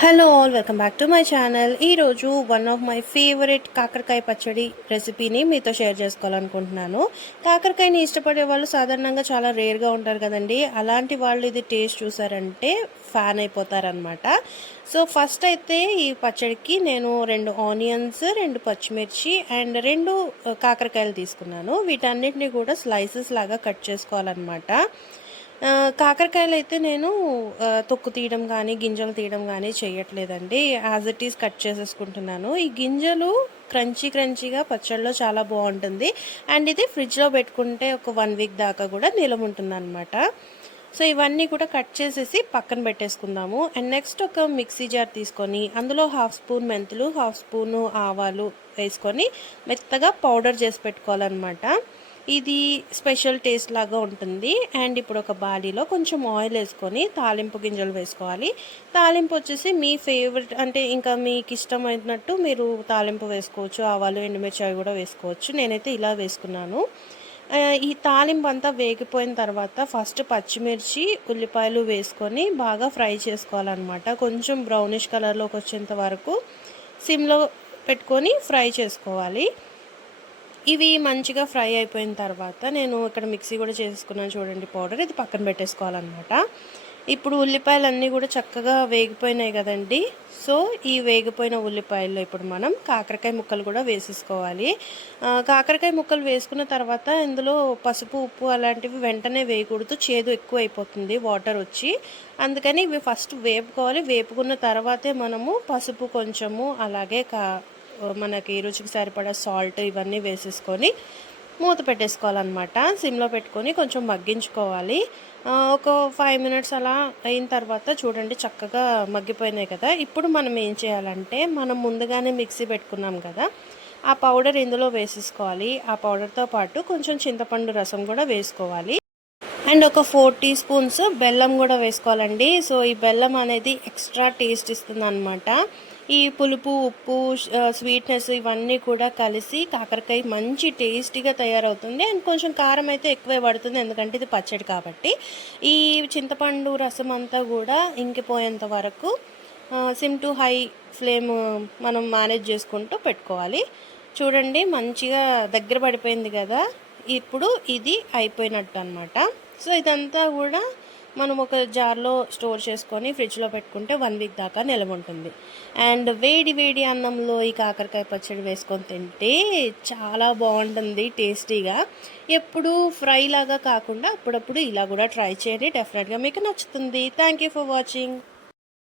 Hello all, welcome back to my channel. ఈరోజు one of my favourite కాకరకాయ పచ్చడి రెసిపీని మీతో షేర్ చేసుకోవాలనుకుంటున్నాను. కాకరకాయని ఇష్టపడే వాళ్ళు సాధారణంగా చాలా రేర్గా ఉంటారు కదండి. అలాంటి వాళ్ళు ఇది టేస్ట్ చూసారంటే ఫ్యాన్ అయిపోతారనమాట. సో ఫస్ట్ అయితే ఈ పచ్చడికి నేను 2 ఆనియన్స్, 2 పచ్చిమిర్చి అండ్ 2 కాకరకాయలు తీసుకున్నాను. వీటన్నిటిని కూడా స్లైసెస్ లాగా కట్ చేసుకోవాలన్నమాట. కాకరకాయలైతే నేను తొక్కు తీయడం కానీ, గింజలు తీయడం కానీ చేయట్లేదండి. యాజ్ ఇట్ ఈజ్ కట్ చేసేసుకుంటున్నాను. ఈ గింజలు క్రంచీగా పచ్చడిలో చాలా బాగుంటుంది. అండ్ ఇది ఫ్రిడ్జ్‌లో పెట్టుకుంటే ఒక 1 వీక్ దాకా కూడా నిలవుంటుందనమాట. సో ఇవన్నీ కూడా కట్ చేసేసి పక్కన పెట్టేసుకుందాము. అండ్ నెక్స్ట్ ఒక మిక్సీ జార్ తీసుకొని అందులో 1/2 స్పూన్ మెంతులు, 1/2 స్పూను ఆవాలు వేసుకొని మెత్తగా పౌడర్ చేసి పెట్టుకోవాలన్నమాట. ఇది స్పెషల్ టేస్ట్ లాగా ఉంటుంది. అండ్ ఇప్పుడు ఒక బాడీలో కొంచెం ఆయిల్ వేసుకొని తాలింపు గింజలు వేసుకోవాలి. తాలింపు వచ్చేసి మీ ఫేవరెట్ అంటే ఇంకా మీకు ఇష్టమైనట్టు మీరు తాలింపు వేసుకోవచ్చు. ఆవాలు, ఎండుమిర్చి అవి కూడా వేసుకోవచ్చు. నేనైతే ఇలా వేసుకున్నాను. ఈ తాలింపు అంతా వేగిపోయిన తర్వాత ఫస్ట్ పచ్చిమిర్చి, ఉల్లిపాయలు వేసుకొని బాగా ఫ్రై చేసుకోవాలన్నమాట. కొంచెం బ్రౌనిష్ కలర్లోకి వచ్చేంత వరకు సిమ్లో పెట్టుకొని ఫ్రై చేసుకోవాలి. ఇవి మంచిగా ఫ్రై అయిపోయిన తర్వాత నేను ఇక్కడ మిక్సీ కూడా చేసుకున్నాను చూడండి పౌడర్. ఇది పక్కన పెట్టేసుకోవాలన్నమాట. ఇప్పుడు ఉల్లిపాయలన్నీ కూడా చక్కగా వేగిపోయినాయి కదండి. సో ఈ వేగిపోయిన ఉల్లిపాయల్లో ఇప్పుడు మనం కాకరకాయ ముక్కలు కూడా వేసేసుకోవాలి. కాకరకాయ ముక్కలు వేసుకున్న తర్వాత ఇందులో పసుపు, ఉప్పు అలాంటివి వెంటనే వేయకూడదు. చేదు ఎక్కువ అయిపోతుంది వాటర్ వచ్చి. అందుకని ఇవి ఫస్ట్ వేపుకోవాలి. వేపుకున్న తర్వాతే మనము పసుపు కొంచెము, అలాగే మనకి రుచికి సరిపడా సాల్ట్ ఇవన్నీ వేసేసుకొని మూత పెట్టేసుకోవాలన్నమాట. సిమ్లో పెట్టుకొని కొంచెం మగ్గించుకోవాలి. ఒక 5 మినిట్స్ అలా అయిన తర్వాత చూడండి చక్కగా మగ్గిపోయినాయి కదా. ఇప్పుడు మనం ఏం చేయాలంటే మనం ముందుగానే మిక్సీ పెట్టుకున్నాం కదా, ఆ పౌడర్ ఇందులో వేసేసుకోవాలి. ఆ పౌడర్తో పాటు కొంచెం చింతపండు రసం కూడా వేసుకోవాలి. అండ్ ఒక 4 టీ స్పూన్స్ బెల్లం కూడా వేసుకోవాలండి. సో ఈ బెల్లం అనేది ఎక్స్ట్రా టేస్ట్ ఇస్తుంది అనమాట. ఈ పులుపు, ఉప్పు, స్వీట్నెస్ ఇవన్నీ కూడా కలిసి కాకరకాయ మంచి టేస్టీగా తయారవుతుంది. అండ్ కొంచెం కారం అయితే ఎక్కువే పడుతుంది, ఎందుకంటే ఇది పచ్చడి కాబట్టి. ఈ చింతపండు రసం అంతా కూడా ఇంకిపోయేంత వరకు సిమ్ టు హై ఫ్లేమ్ మనం మేనేజ్ చేసుకుంటూ పెట్టుకోవాలి. చూడండి మంచిగా దగ్గర పడిపోయింది కదా. ఇప్పుడు ఇది అయిపోయినట్టు అనమాట. సో ఇదంతా కూడా మనం ఒక జార్లో స్టోర్ చేసుకొని ఫ్రిడ్జ్లో పెట్టుకుంటే 1 వీక్ దాకా నిలవ ఉంటుంది. అండ్ వేడి వేడి అన్నంలో ఈ కాకరకాయ పచ్చడి వేసుకొని తింటే చాలా బాగుంటుంది టేస్టీగా. ఎప్పుడు ఫ్రై లాగా కాకుండా అప్పుడప్పుడు ఇలా కూడా ట్రై చేయండి. డెఫినెట్గా మీకు నచ్చుతుంది. Thank you for watching.